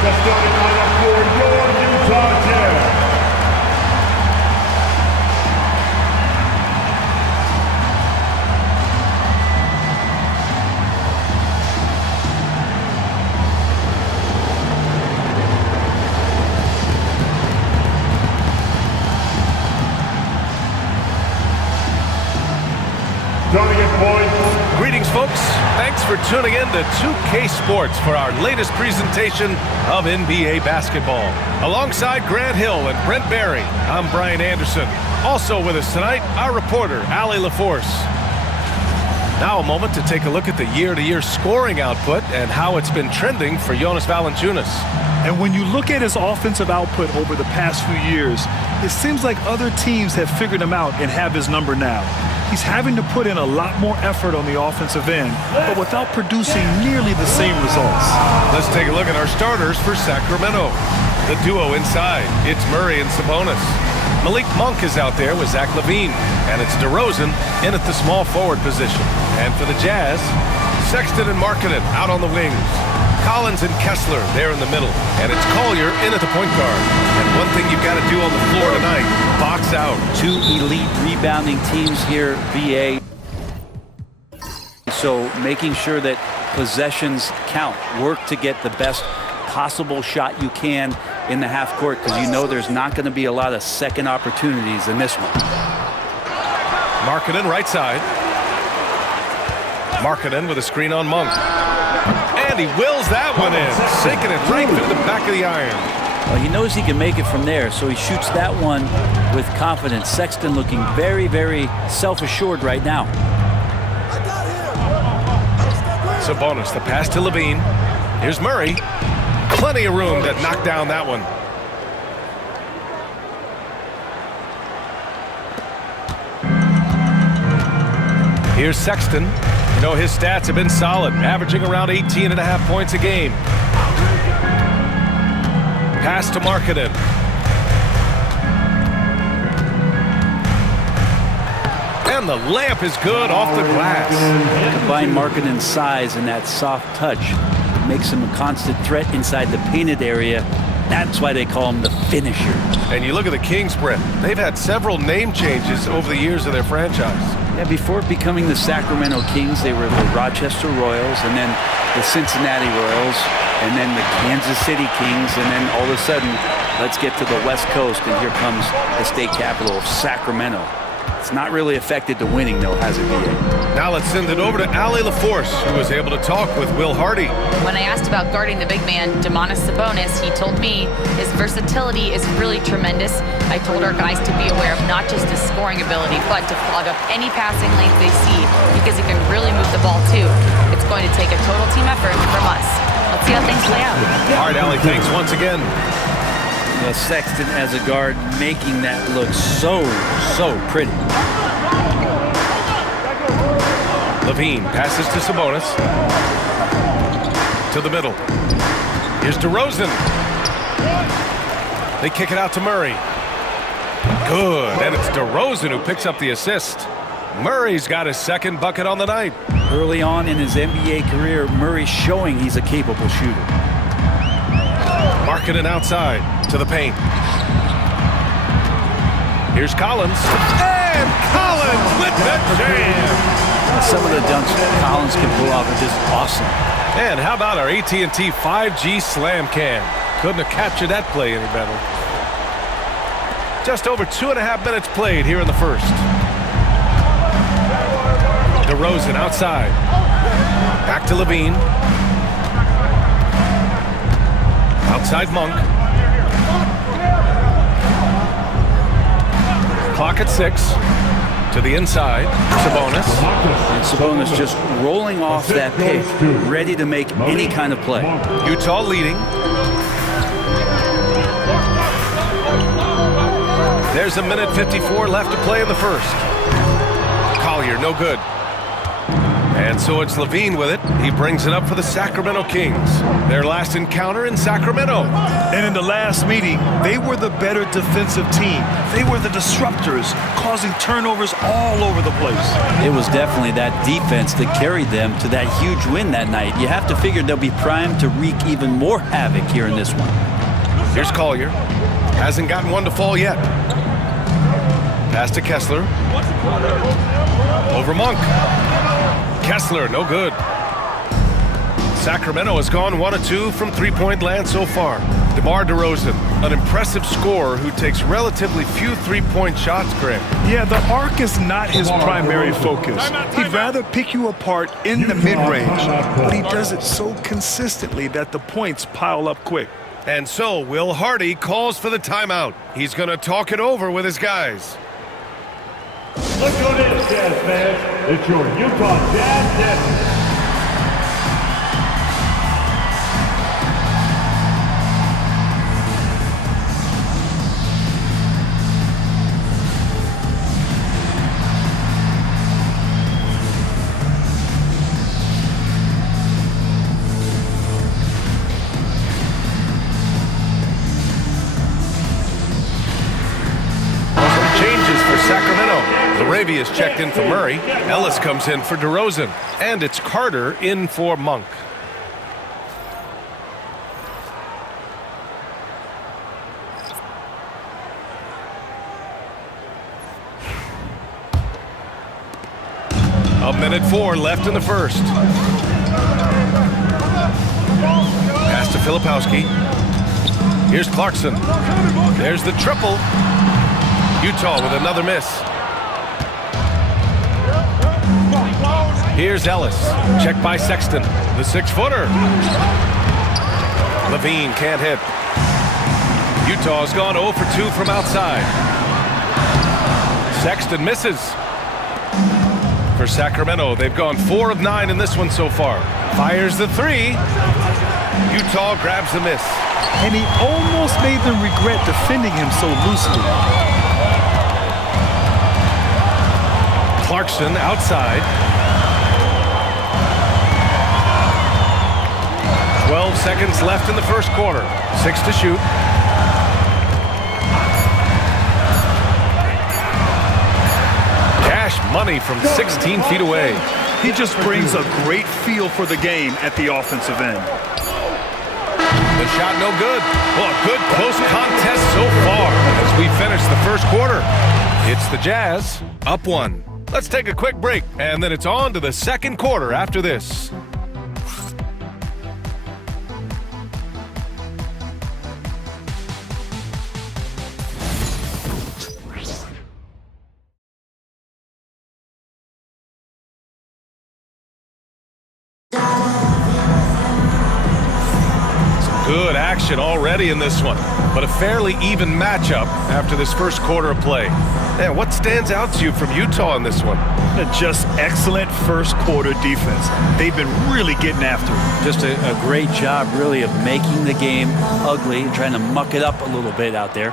the starting lineup for your Utah Jazz. Starting at point. Greetings, folks. Thanks for tuning in to 2K Sports for our latest presentation of NBA basketball. Alongside Grant Hill and Brent Barry, I'm Brian Anderson. Also with us tonight, our reporter, Allie LaForce. Now a moment to take a look at the year-to-year scoring output and how it's been trending for Jonas Valanciunas. And when you look at his offensive output over the past few years, it seems like other teams have figured him out and have his number now. He's having to put in a lot more effort on the offensive end, but without producing nearly the same results. Let's take a look at our starters for Sacramento. The duo inside, it's Murray and Sabonis. Malik Monk is out there with Zach LaVine, and it's DeRozan in at the small forward position. And for the Jazz, Sexton and Markkanen out on the wings. Collins and Kessler there in the middle, and it's Collier in at the point guard. And one thing you've got to do on the floor tonight, box out. Two elite rebounding teams here, VA. So making sure that possessions count. Work to get the best possible shot you can in the half court, because you know there's not going to be a lot of second opportunities in this one. Markkanen right side. Markkanen with a screen on Monk. And he wills that one in, sinking it right through the back of the iron. Well, he knows he can make it from there, so he shoots that one with confidence. Sexton looking very, very self-assured right now. Sabonis, the pass to LaVine. Here's Murray. Plenty of room to knock down that one. Here's Sexton. You know, his stats have been solid, averaging around 18.5 points a game. Pass to Markkanen. And the layup is good off the glass. Combine Markkanen's size and that soft touch. It makes him a constant threat inside the painted area. That's why they call him the finisher. And you look at the Kings, Brent. They've had several name changes over the years of their franchise. Yeah, before becoming the Sacramento Kings, they were the Rochester Royals, and then the Cincinnati Royals, and then the Kansas City Kings, and then all of a sudden, let's get to the West Coast, and here comes the state capital of Sacramento. It's not really affected the winning, though, has it, VA? Now let's send it over to Allie LaForce, who was able to talk with Will Hardy. When I asked about guarding the big man, Domantas Sabonis, he told me his versatility is really tremendous. I told our guys to be aware of not just his scoring ability, but to clog up any passing lanes they see, because he can really move the ball, too. It's going to take a total team effort from us. Let's see how things play out. All right, Allie, thanks once again. Well, Sexton as a guard making that look so pretty. LaVine passes to Sabonis. To the middle. Here's DeRozan. They kick it out to Murray. Good, and it's DeRozan who picks up the assist. Murray's got his second bucket on the night. Early on in his NBA career, Murray's showing he's a capable shooter. Markkanen outside to the paint. Here's Collins. And Collins with the jam. Some of the dunks Collins can pull off are just awesome. And how about our AT&T 5G Slam Cam? Couldn't have captured that play any better. Just over 2.5 minutes played here in the first. DeRozan outside. Back to LaVine. Outside Monk. Clock at 6. To the inside. Sabonis. And Sabonis just rolling off that pick, ready to make any kind of play. Utah leading. There's a minute 54 left to play in the first. Collier, no good. And so it's Levine with it. He brings it up for the Sacramento Kings. Their last encounter in Sacramento. And in the last meeting, they were the better defensive team. They were the disruptors, causing turnovers all over the place. It was definitely that defense that carried them to that huge win that night. You have to figure they'll be primed to wreak even more havoc here in this one. Here's Collier. Hasn't gotten one to fall yet. Pass to Kessler. Over Monk. Kessler, no good. Sacramento has gone 1 of 2 from three-point land so far. DeMar DeRozan, an impressive scorer who takes relatively few three-point shots, Greg. Yeah, the arc is not his primary focus. He'd rather pick you apart in the mid-range, but he does it so consistently that the points pile up quick. And so Will Hardy calls for the timeout. He's going to talk it over with his guys. Let's go to this, Jazz fans. It's your Utah Jazz Network. Laravia is checked in for Murray. Ellis comes in for DeRozan. And it's Carter in for Monk. A minute 4 left in the first. Pass to Filipowski. Here's Clarkson. There's the triple. Utah with another miss. Here's Ellis. Checked by Sexton. The 6-footer. Levine can't hit. Utah's gone 0 for 2 from outside. Sexton misses. For Sacramento, they've gone 4 of 9 in this one so far. Fires the 3. Utah grabs the miss. And he almost made them regret defending him so loosely. Clarkson outside. 12 seconds left in the first quarter. 6 to shoot. Cash money from 16 feet away. He just brings a great feel for the game at the offensive end. The shot no good. Well, a good close contest so far as we finish the first quarter. It's the Jazz up 1. Let's take a quick break, and then it's on to the second quarter after this. Good action already in this one, but a fairly even matchup after this first quarter of play. Man, what stands out to you from Utah in this one? Just excellent first quarter defense. They've been really getting after it. Just a great job, really, of making the game ugly and trying to muck it up a little bit out there.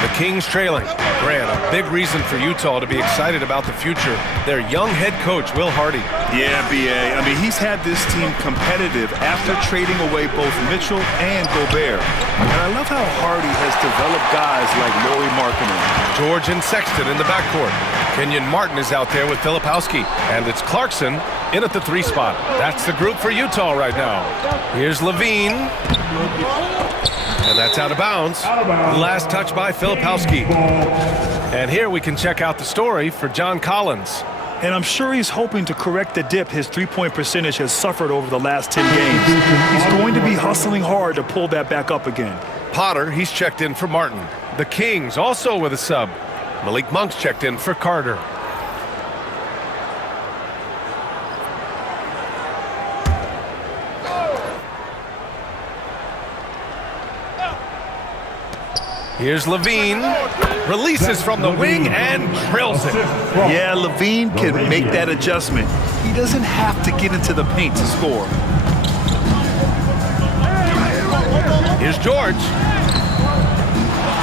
The Kings trailing. Grant, a big reason for Utah to be excited about the future. Their young head coach, Will Hardy. Yeah, B.A. I mean, he's had this team competitive after trading away both Mitchell and Gobert. And I love how Hardy has developed guys like Lauri Markkanen. George and Sexton in the backcourt. Kenyon Martin is out there with Filipowski. And it's Clarkson in at the 3 spot. That's the group for Utah right now. Here's Levine. And that's out of bounds. Last touch by Filipowski. And here we can check out the story for John Collins. And I'm sure he's hoping to correct the dip his three-point percentage has suffered over the last 10 games. He's going to be hustling hard to pull that back up again. Potter, he's checked in for Martin. The Kings also with a sub. Malik Monk's checked in for Carter. Here's Levine. Releases from the wing and drills it. Yeah, Levine can make that adjustment. He doesn't have to get into the paint to score. Here's George.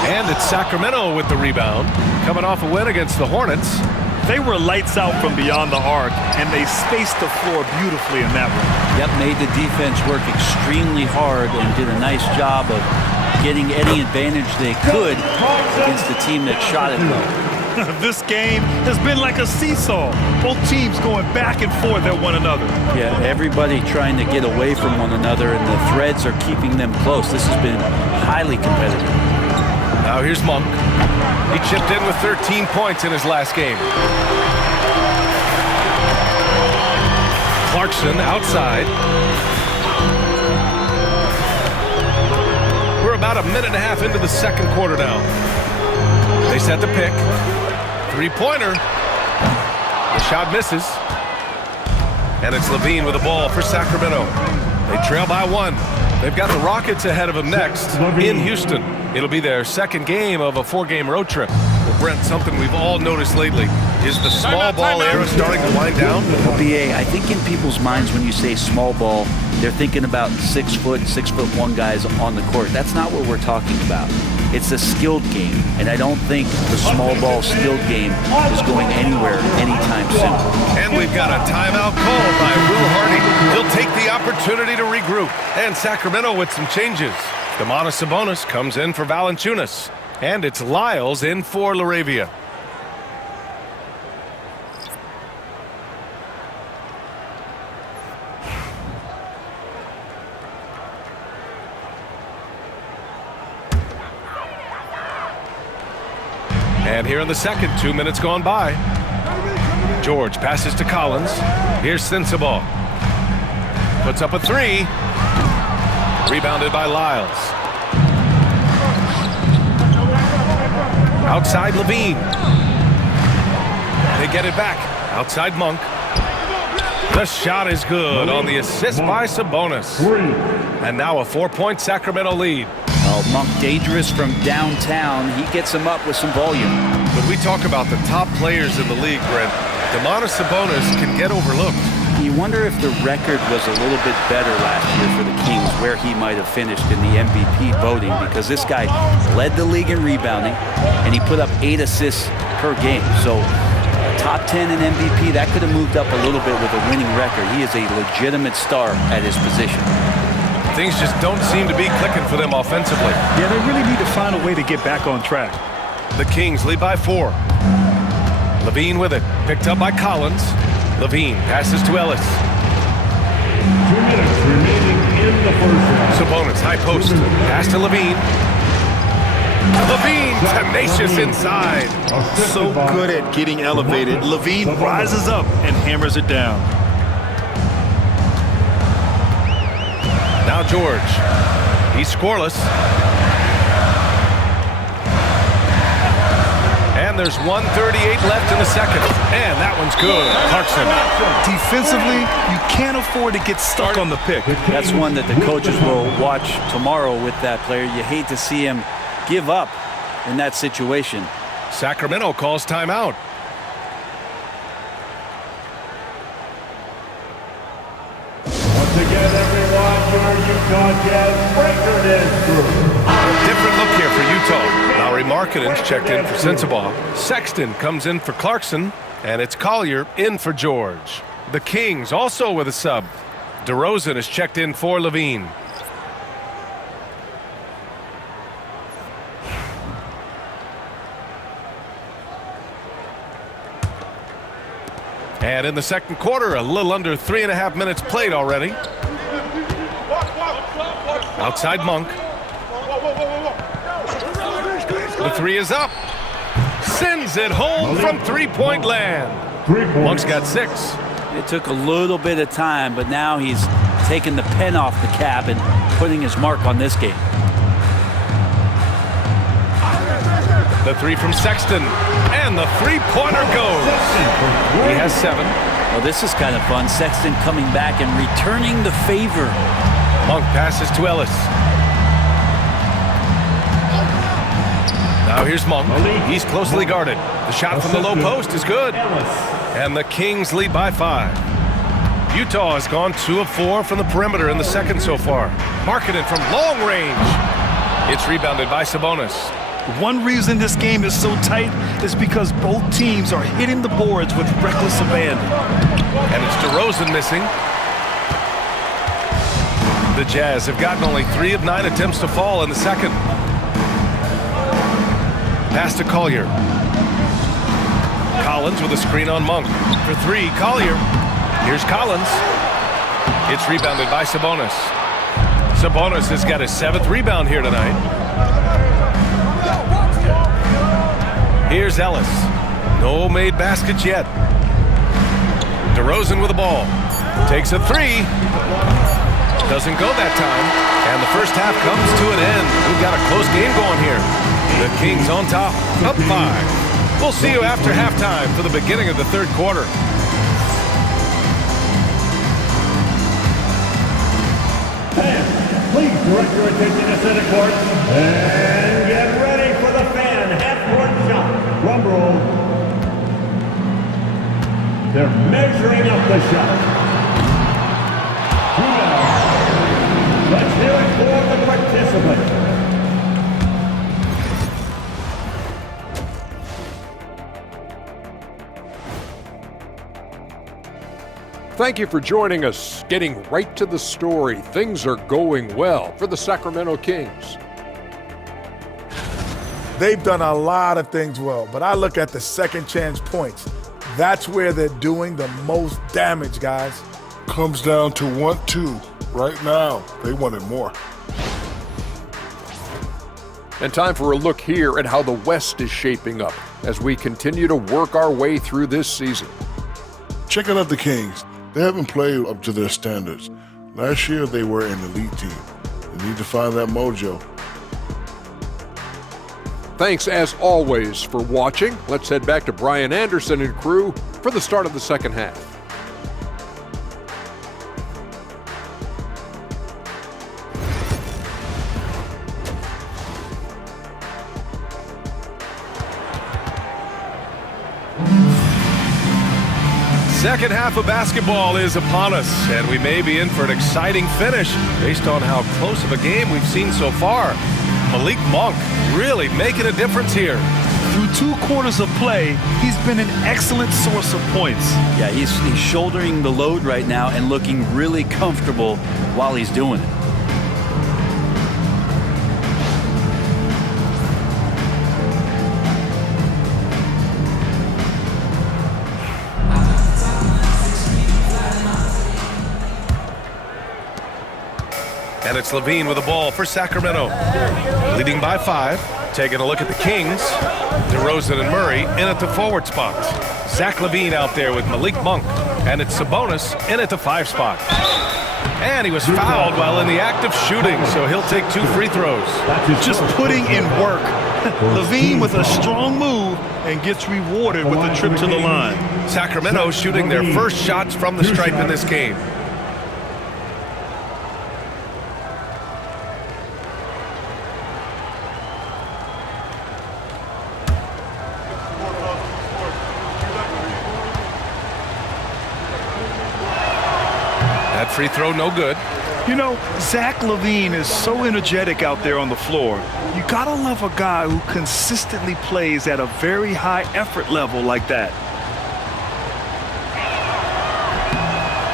And it's Sacramento with the rebound. Coming off a win against the Hornets. They were lights out from beyond the arc, and they spaced the floor beautifully in that one. Yep, made the defense work extremely hard and did a nice job of getting any advantage they could against the team that shot it well. This game has been like a seesaw. Both teams going back and forth at one another. Yeah, everybody trying to get away from one another, and the threads are keeping them close. This has been highly competitive. Now here's Monk. He chipped in with 13 points in his last game. Clarkson outside. We're about a minute and a half into the second quarter now. They set the pick. Three-pointer. The shot misses. And it's Levine with the ball for Sacramento. They trail by 1. They've got the Rockets ahead of them next in Houston. It'll be their second game of a 4-game road trip. Well, Brent, something we've all noticed lately is the small ball era starting to wind down. Well, BA, I think in people's minds when you say small ball, they're thinking about 6 foot, 6'1" guys on the court. That's not what we're talking about. It's a skilled game, and I don't think the small ball skilled game is going anywhere anytime soon. And we've got a timeout called by Will Hardy. He'll take the opportunity to regroup. And Sacramento with some changes. Domantas Sabonis comes in for Valanciunas. And it's Lyles in for LaRavia. And here in the second, 2 minutes gone by. George passes to Collins. Here's Sensabaugh. Puts up a 3. Rebounded by Lyles. Outside Levine. They get it back. Outside Monk. The shot is good on the assist by Sabonis. And now a 4-point Sacramento lead. Oh, Monk dangerous from downtown. He gets him up with some volume. When we talk about the top players in the league, Brent, Domantas Sabonis can get overlooked. You wonder if the record was a little bit better last year for the Kings, where he might have finished in the MVP voting, because this guy led the league in rebounding, and he put up 8 assists per game. So top 10 in MVP, that could have moved up a little bit with a winning record. He is a legitimate star at his position. Things just don't seem to be clicking for them offensively. Yeah, they really need to find a way to get back on track. The Kings lead by 4. Levine with it. Picked up by Collins. Levine passes to Ellis. 2 minutes remaining in the first half. Sabonis, high post. Pass to Levine. Levine, tenacious inside. So good at getting elevated. Levine rises up and hammers it down. Now George. He's scoreless. And there's 1:38 left in the second. And that one's good. Clarkson. Defensively, you can't afford to get stuck on the pick. That's one that the coaches will watch tomorrow with that player. You hate to see him give up in that situation. Sacramento calls timeout. Once again, everyone, your Utah Jazz record is through. Different look here for Utah. Lauri Markkanen's checked in for Sensabaugh. Sexton comes in for Clarkson. And it's Collier in for George. The Kings also with a sub. DeRozan is checked in for Levine. And in the second quarter, a little under 3.5 minutes played already. Outside Monk. The 3 is up. Sends it home from three-point land. 3 points. Monk's got 6. It took a little bit of time, but now he's taking the pen off the cap and putting his mark on this game. The 3 from Sexton. And the three-pointer goes. He has 7. Well, this is kind of fun. Sexton coming back and returning the favor. Monk passes to Ellis. Now here's Monk. He's closely guarded. The shot from the low post is good. And the Kings lead by 5. Utah has gone 2 of 4 from the perimeter in the second so far. Markkanen from long range. It's rebounded by Sabonis. One reason this game is so tight is because both teams are hitting the boards with reckless abandon. And it's DeRozan missing. The Jazz have gotten only 3 of 9 attempts to fall in the second. Pass to Collier. Collins with a screen on Monk. For 3, Collier. Here's Collins. It's rebounded by Sabonis. Sabonis has got his 7th rebound here tonight. Here's Ellis. No made baskets yet. DeRozan with the ball. Takes a 3. Doesn't go that time. And the first half comes to an end. We've got a close game going here. The Kings on top, up 5. We'll see you after halftime for the beginning of the third quarter. Fans, please direct your attention to center court and get ready for the fan half-court shot. Drum roll. They're measuring up the shot. Let's hear it for the participants. Thank you for joining us. Getting right to the story, things are going well for the Sacramento Kings. They've done a lot of things well, but I look at the second chance points. That's where they're doing the most damage, guys. Comes down to 1-2. Right now, they wanted more. And time for a look here at how the West is shaping up as we continue to work our way through this season. Checking out the Kings. They haven't played up to their standards. Last year, they were an elite team. They need to find that mojo. Thanks, as always, for watching. Let's head back to Brian Anderson and crew for the start of the second half. Second half of basketball is upon us, and we may be in for an exciting finish based on how close of a game we've seen so far. Malik Monk really making a difference here. Through 2 quarters of play, he's been an excellent source of points. Yeah, he's shouldering the load right now and looking really comfortable while he's doing it. And it's Levine with the ball for Sacramento. Leading by 5. Taking a look at the Kings. DeRozan and Murray in at the forward spot. Zach LaVine out there with Malik Monk. And it's Sabonis in at the 5 spot. And he was fouled while in the act of shooting, so he'll take 2 free throws. Just putting in work. LaVine with a strong move and gets rewarded with a trip to the line. Sacramento shooting their first shots from the stripe in this game. That free throw no good. You know, Zach LaVine is so energetic out there on the floor. You gotta love a guy who consistently plays at a very high effort level like that.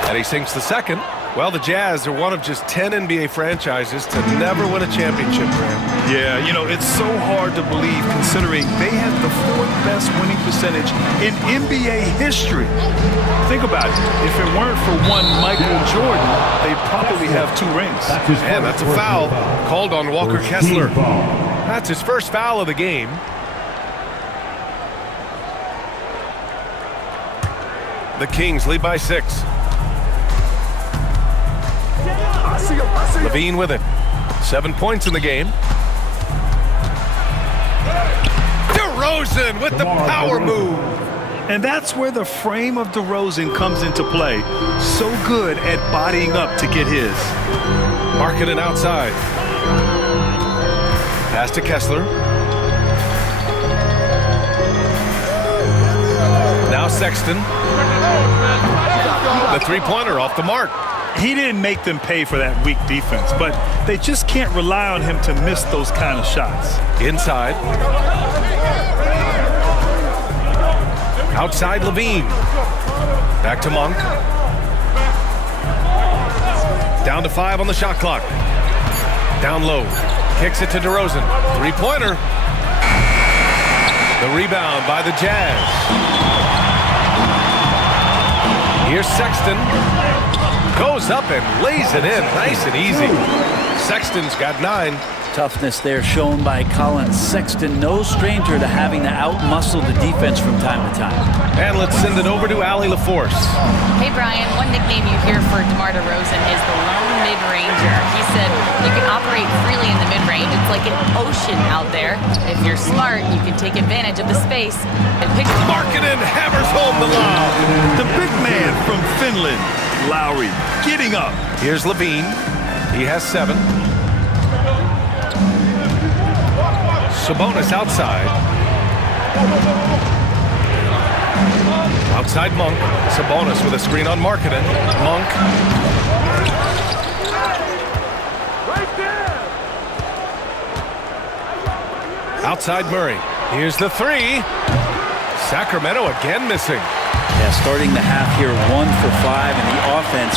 And he sinks the second. Well, the Jazz are one of just 10 NBA franchises to never win a championship, Graham. Yeah, you know, it's so hard to believe considering they have the 4th best winning percentage in NBA history. Think about it. If it weren't for one Michael Jordan, they'd probably have 2 rings. And that's a foul called on Walker Kessler. That's his first foul of the game. The Kings lead by 6. Levine with it. 7 points in the game. DeRozan with the power move. And that's where the frame of DeRozan comes into play. So good at bodying up to get his. Marking it outside. Pass to Kessler. Now Sexton. The three-pointer off the mark. He didn't make them pay for that weak defense, but they just can't rely on him to miss those kind of shots. Inside. Outside Levine. Back to Monk. Down to 5 on the shot clock. Down low. Kicks it to DeRozan. Three-pointer. The rebound by the Jazz. Here's Sexton. Goes up and lays it in nice and easy. Sexton's got 9. Toughness there shown by Colin Sexton. No stranger to having to outmuscle the defense from time to time. And let's send it over to Allie LaForce. Hey, Brian, one nickname you hear for DeMar DeRozan is the lone mid-ranger. He said you can operate freely in the mid-range. It's like an ocean out there. If you're smart, you can take advantage of the space and pick the Markkanen hammers home the lob. The big man from Finland, Lowry, getting up. Here's Levine. He has 7. Sabonis outside. Outside Monk. Sabonis with a screen on Markkanen. Monk. Outside Murray. Here's the 3. Sacramento again missing. Yeah, starting the half here 1 for 5, and the offense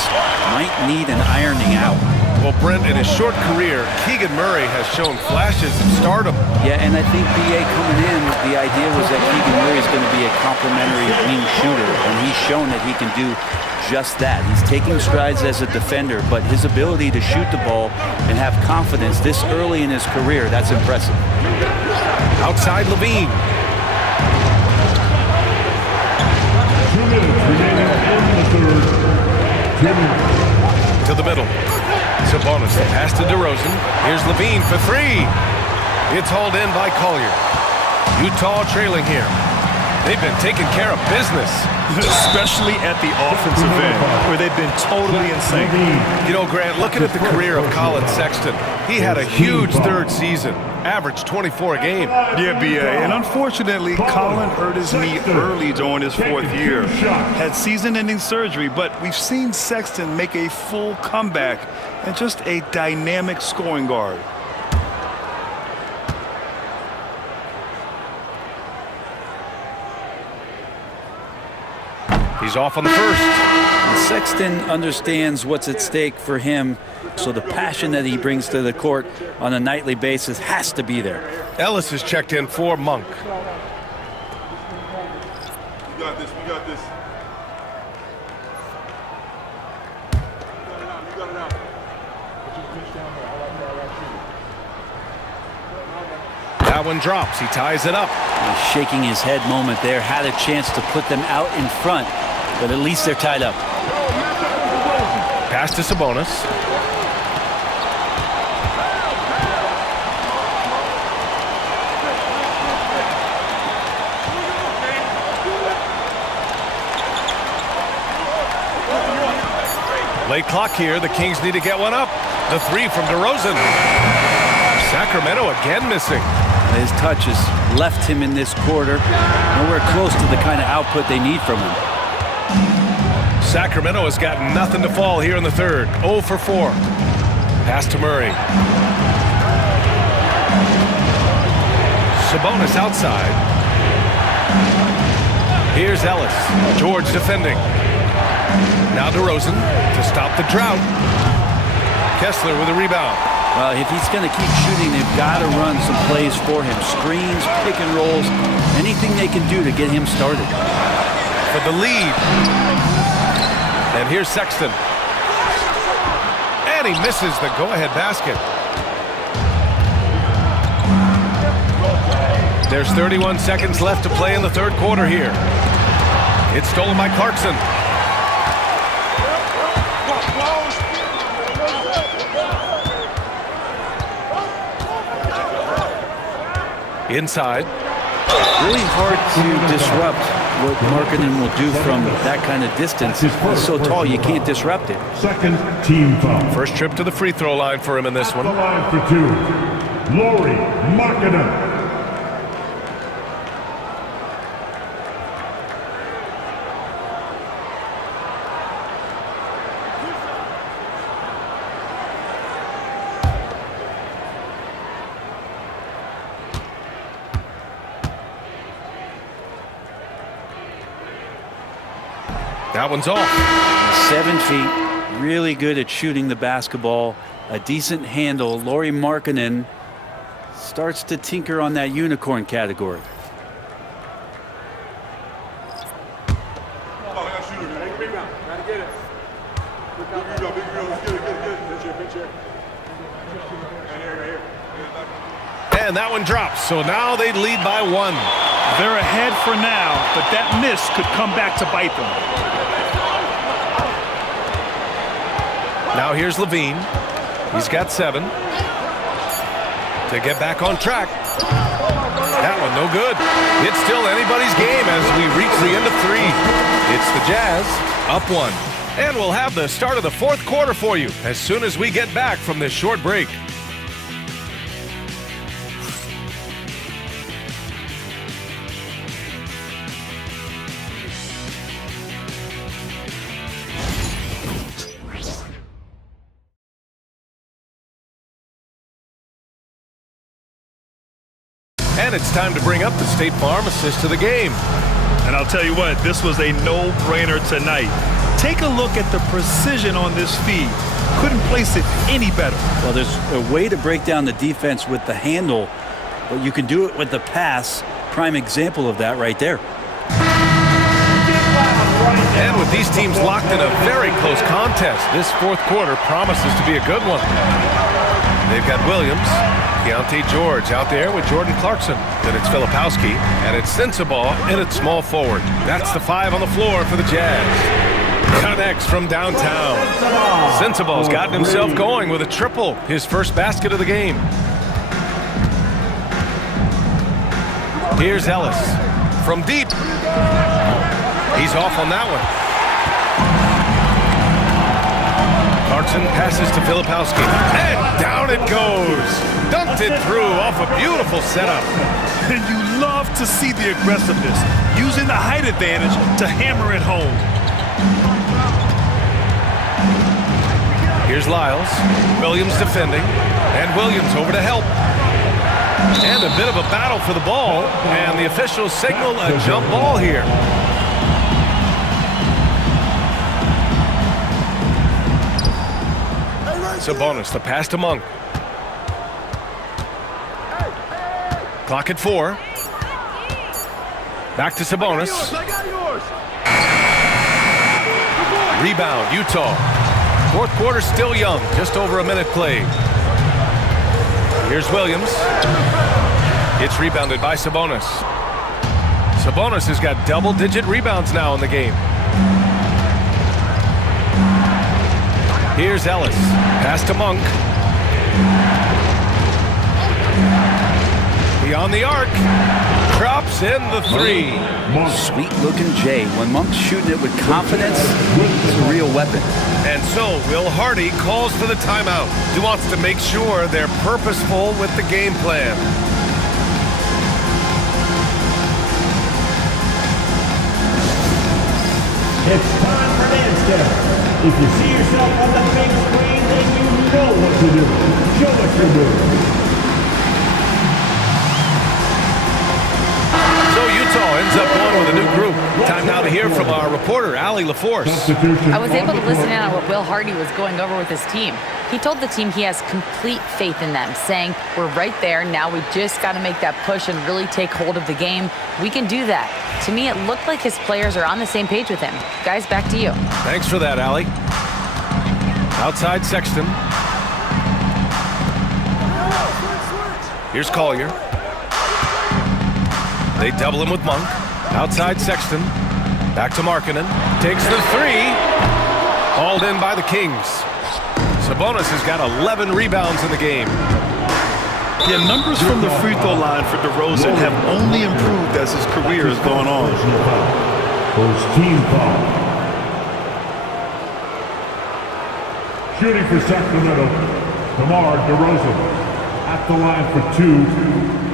might need an ironing out. Well, Brent, in his short career, Keegan Murray has shown flashes of stardom. Yeah, and I think BA coming in, the idea was that Keegan Murray is going to be a complimentary wing shooter, and he's shown that he can do just that. He's taking strides as a defender, but his ability to shoot the ball and have confidence this early in his career, that's impressive. Outside Levine. 2 minutes remaining in the third. 2 minutes. To the middle. Sabonis, the pass to DeRozan. Here's Levine for 3. It's hauled in by Collier. Utah trailing here. They've been taking care of business. Especially at the offensive end, where they've been totally insane. You know, Grant, looking at the career of Colin Sexton, he had a huge third season, averaged 24 a game. Yeah, B.A. And unfortunately, Colin hurt his knee early during his 4th year. Had season-ending surgery, but we've seen Sexton make a full comeback and just a dynamic scoring guard. He's off on the first. And Sexton understands what's at stake for him, so the passion that he brings to the court on a nightly basis has to be there. Ellis is checked in for Monk. We got this. We got this. That one drops. He ties it up. He's shaking his head moment there. Had a chance to put them out in front, but at least they're tied up. Pass to Sabonis. Late clock here. The Kings need to get one up. The 3 from DeRozan. Sacramento again missing. His touch has left him in this quarter. Nowhere close to the kind of output they need from him. Sacramento has got nothing to fall here in the third. 0 for 4. Pass to Murray. Sabonis outside. Here's Ellis. George defending. Now DeRozan to stop the drought. Kessler with a rebound. Well, if he's going to keep shooting, they've got to run some plays for him. Screens, pick and rolls, anything they can do to get him started. For the lead. And here's Sexton. And he misses the go-ahead basket. There's 31 seconds left to play in the third quarter here. It's stolen by Clarkson. Inside. Really hard to disrupt what Markkanen will do from that kind of distance. He's so tall, you can't disrupt it. Second team foul. First trip to the free throw line for him in this The one. line for 2. Lauri Markkanen. That one's off. 7 feet, really good at shooting the basketball. A decent handle. Lauri Markkanen starts to tinker on that unicorn category. And that one drops, so now they lead by 1. They're ahead for now, but that miss could come back to bite them. Now here's Levine. He's got 7. To get back on track. That one no good. It's still anybody's game as we reach the end of 3. It's the Jazz up 1. And we'll have the start of the 4th quarter for you as soon as we get back from this short break. And it's time to bring up the State Farm assist to the game. And I'll tell you what, this was a no-brainer tonight. Take a look at the precision on this feed. Couldn't place it any better. Well, there's a way to break down the defense with the handle, but you can do it with the pass. Prime example of that right there. And with these teams locked in a very close contest, this 4th quarter promises to be a good one. They've got Williams, Keontae George out there with Jordan Clarkson. Then it's Filipowski, and it's Sensabaugh in at small forward. That's the 5 on the floor for the Jazz. Connects from downtown. Sensabaugh's gotten himself going with a triple, his first basket of the game. Here's Ellis from deep. He's off on that one. Clarkson passes to Filipowski, and down it goes. Dunked it through off a beautiful setup. And you love to see the aggressiveness, using the height advantage to hammer it home. Here's Lyles. Williams defending, and Williams over to help. And a bit of a battle for the ball, and the officials signal a jump ball here. Sabonis, the pass to Monk. Clock at 4. Back to Sabonis. Rebound, Utah. 4th quarter still young, just over a minute played. Here's Williams. It's rebounded by Sabonis. Sabonis has got double-digit rebounds now in the game. Here's Ellis. Pass to Monk. Beyond the arc. Drops in the 3. Sweet-looking Jay. When Monk's shooting it with confidence, it's a real weapon. And so Will Hardy calls for the timeout. He wants to make sure they're purposeful with the game plan. It's time for dance step. If you see yourself on the big screen, then you know what to do. Show us your move. So Utah ends up going with a new group. Time now to hear from our reporter, Allie LaForce. I was able to listen in on what Will Hardy was going over with his team. He told the team he has complete faith in them, saying, we're right there, now we just got to make that push and really take hold of the game. We can do that. To me, it looked like his players are on the same page with him. Guys, back to you. Thanks for that, Allie. Outside Sexton. Here's Collier. They double him with Monk. Outside Sexton. Back to Markkanen. Takes the 3. Hauled in by the Kings. Sabonis has got 11 rebounds in the game. Yeah, numbers from the free throw line for DeRozan have only improved as his career has gone on. First team foul. Shooting for Sacramento, DeMar DeRozan at the line for 2.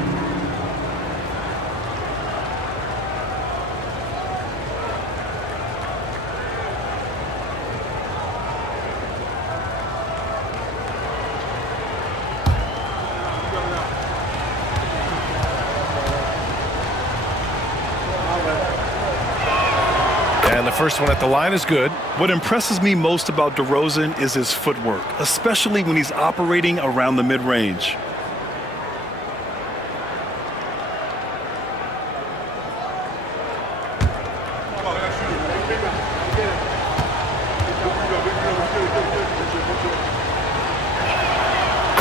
And the first one at the line is good. What impresses me most about DeRozan is his footwork, especially when he's operating around the mid-range.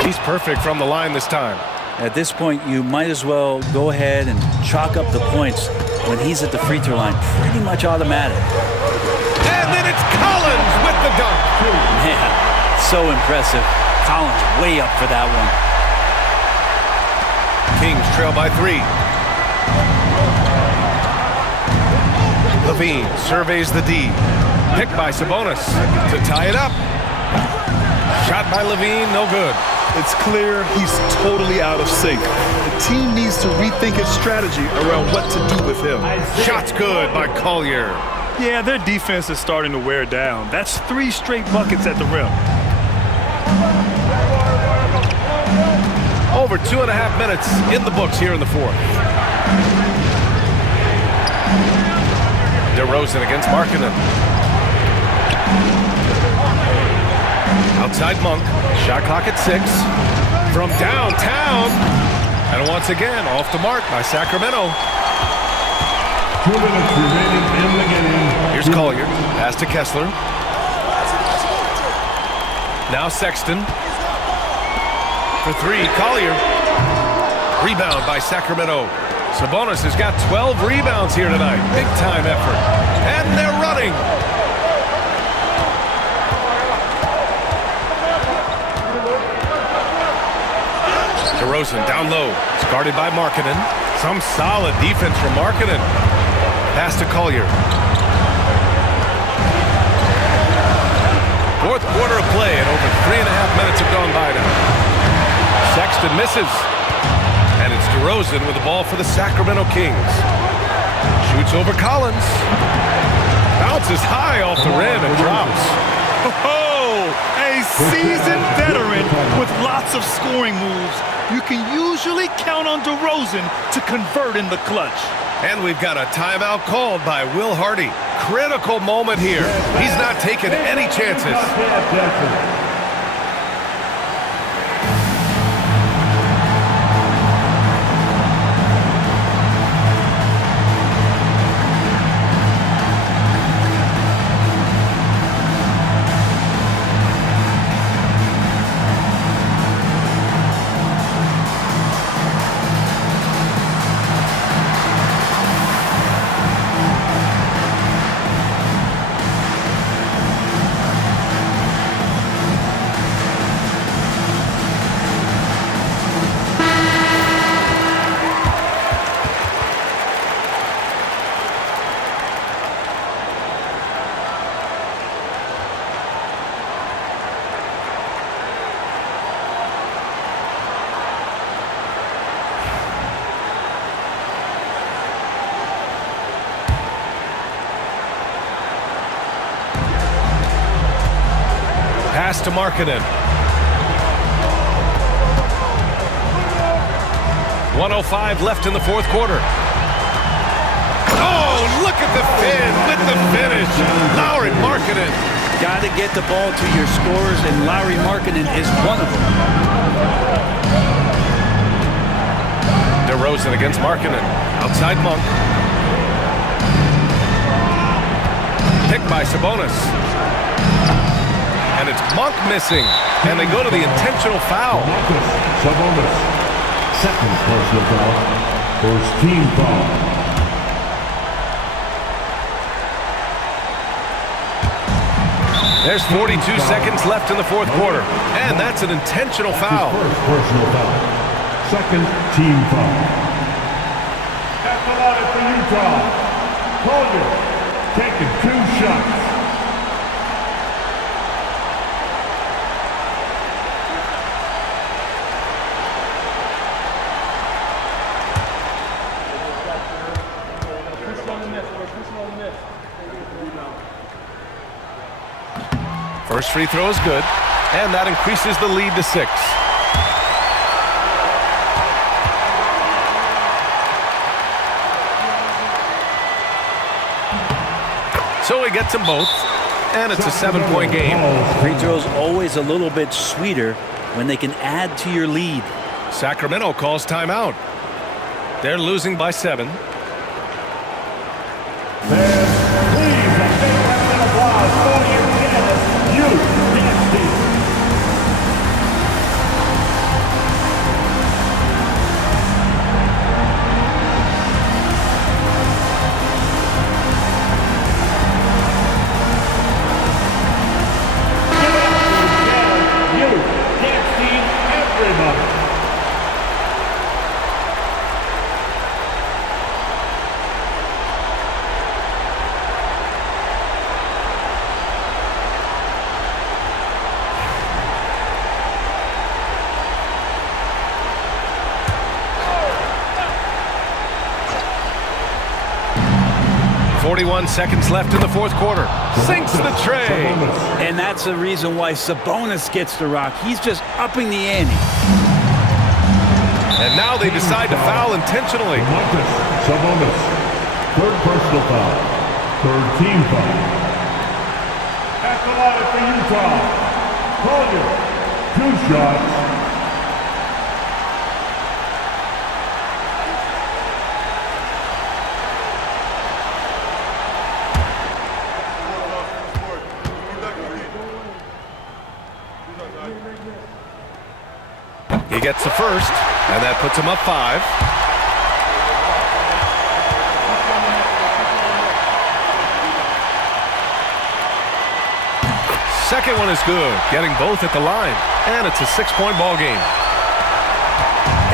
He's perfect from the line this time. At this point, you might as well go ahead and chalk up the points when he's at the free throw line. Pretty much automatic. And then it's Collins with the dunk. Man, so impressive. Collins way up for that one. Kings trail by 3. Levine surveys the D. Picked by Sabonis to tie it up. Shot by Levine, no good. It's clear he's totally out of sync. The team needs to rethink its strategy around what to do with him. Shot's good by Collier. Yeah, their defense is starting to wear down. That's 3 straight buckets at the rim. Over 2.5 minutes in the books here in the fourth. DeRozan against Markkanen. Outside Monk. Shot clock at 6. From downtown. And once again, off the mark by Sacramento. 2 minutes remaining in the game. Here's Collier. Pass to Kessler. Now Sexton. For 3, Collier. Rebound by Sacramento. Sabonis has got 12 rebounds here tonight. Big time effort. And they're running. DeRozan down low. It's guarded by Markkanen. Some solid defense from Markkanen. Pass to Collier. Fourth quarter of play and over 3.5 minutes have gone by now. Sexton misses. And it's DeRozan with the ball for the Sacramento Kings. Shoots over Collins. Bounces high off the rim and drops. Oh, a seasoned veteran with lots of scoring moves. You can usually count on DeRozan to convert in the clutch. And we've got a timeout called by Will Hardy. Critical moment here. He's not taking any chances. Pass to Markkanen. 1:05 left in the fourth quarter. Oh, look at the fin with the finish. Lauri Markkanen. Got to get the ball to your scorers, and Lauri Markkanen is one of them. DeRozan against Markkanen. Outside Monk. Picked by Sabonis. And it's Monk missing. And they go to the intentional foul. Sabonis. Second personal foul. First team foul. There's 42 seconds left in the fourth quarter. And that's an intentional foul. First personal foul. Second team foul. That's a lot for Utah. Collier taking 2 shots. First free throw is good, and that increases the lead to 6. So he gets them both, and it's a 7-point game. Free throws always a little bit sweeter when they can add to your lead. Sacramento calls timeout. They're losing by 7. Please, a big round of applause for your Kansas Youth Dance Team. Youth Dance Team, everybody. Seconds left in the fourth quarter. Sinks the tray. And that's the reason why Sabonis gets the rock. He's just upping the ante. And now they decide to foul intentionally. Sabonis, third personal foul, third team foul. At the line for Utah, Collier, 2 shots. He gets the first, and that puts him up 5. Second one is good, getting both at the line, and it's a 6-point ball game.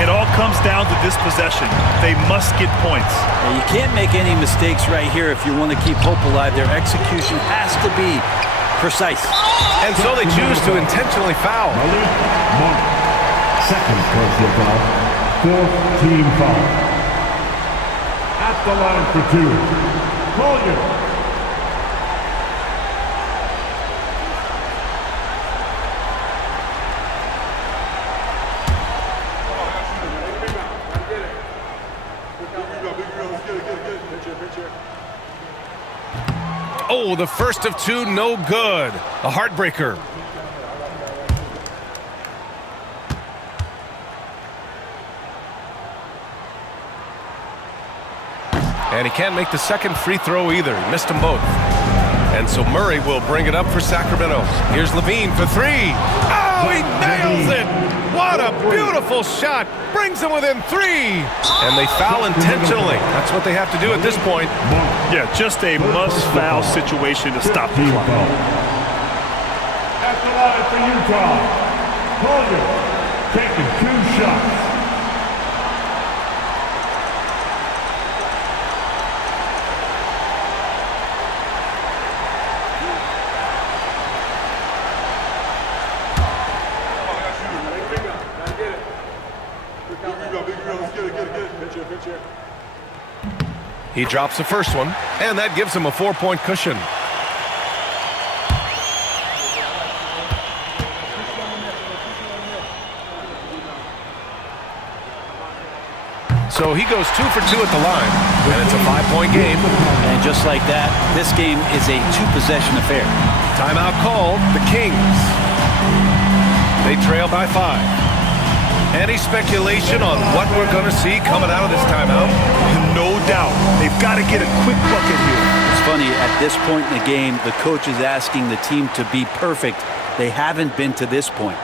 It all comes down to this possession. They must get points. And you can't make any mistakes right here if you want to keep hope alive. Their execution has to be precise. And so they choose to intentionally foul. Malik Monk, second personal foul, fourth team foul. At the line for 2, Collier. Oh, the first of 2, no good. A heartbreaker. And he can't make the second free throw either. He missed them both. And so Murray will bring it up for Sacramento. Here's Levine for 3. Oh, he nails it! What a beautiful shot. Brings them within 3. And they foul intentionally. That's what they have to do at this point. Yeah, just a must-foul situation to stop the clock. At the line for Utah, Collier taking 2 shots. He drops the first one, and that gives him a 4-point cushion. So he goes 2 for 2 at the line, and it's a 5-point game. And just like that, this game is a 2-possession affair. Timeout called, the Kings. They trail by 5. Any speculation on what we're going to see coming out of this timeout? No doubt. They've got to get a quick bucket here. It's funny, at this point in the game, the coach is asking the team to be perfect. They haven't been to this point.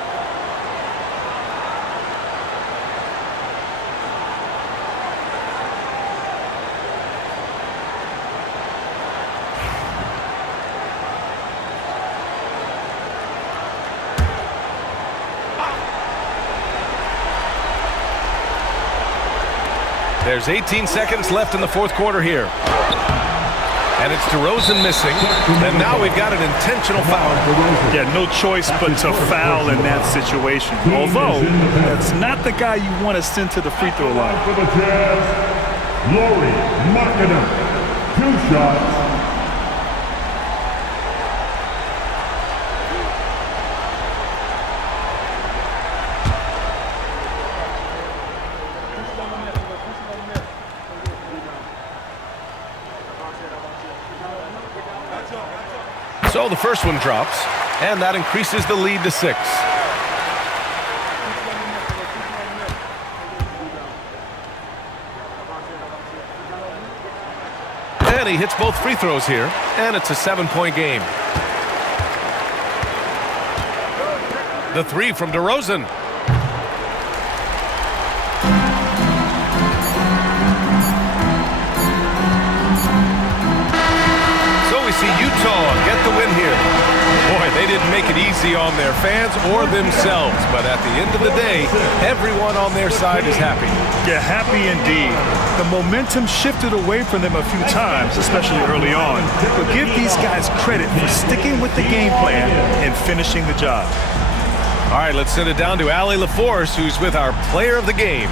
There's 18 seconds left in the fourth quarter here. And it's DeRozan missing. And now we've got an intentional foul. Yeah, no choice but to foul in that situation. Although, that's not the guy you want to send to the free throw line. For the Jazz, Lauri Markkanen, 2 shots. So the first one drops, and that increases the lead to 6. And he hits both free throws here, and it's a 7-point game. The 3 from DeRozan. So we see Utah get the win here. Boy, they didn't make it easy on their fans or themselves, but at the end of the day, everyone on their side is happy. Yeah, happy indeed. The momentum shifted away from them a few times, especially early on. But give these guys credit for sticking with the game plan and finishing the job. All right, let's send it down to Allie LaForce, who's with our player of the game.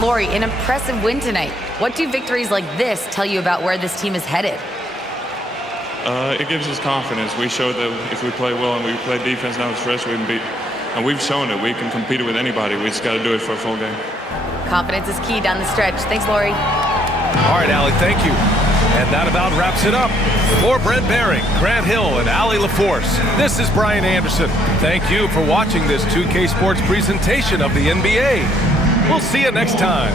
Lori, an impressive win tonight. What do victories like this tell you about where this team is headed? It gives us confidence. We showed that if we play well and we play defense down the stretch, we can beat. And we've shown it. We can compete with anybody. We just got to do it for a full game. Confidence is key down the stretch. Thanks, Lori. All right, Allie, thank you. And that about wraps it up. For Brent Behring, Grant Hill, and Allie LaForce, this is Brian Anderson. Thank you for watching this 2K Sports presentation of the NBA. We'll see you next time.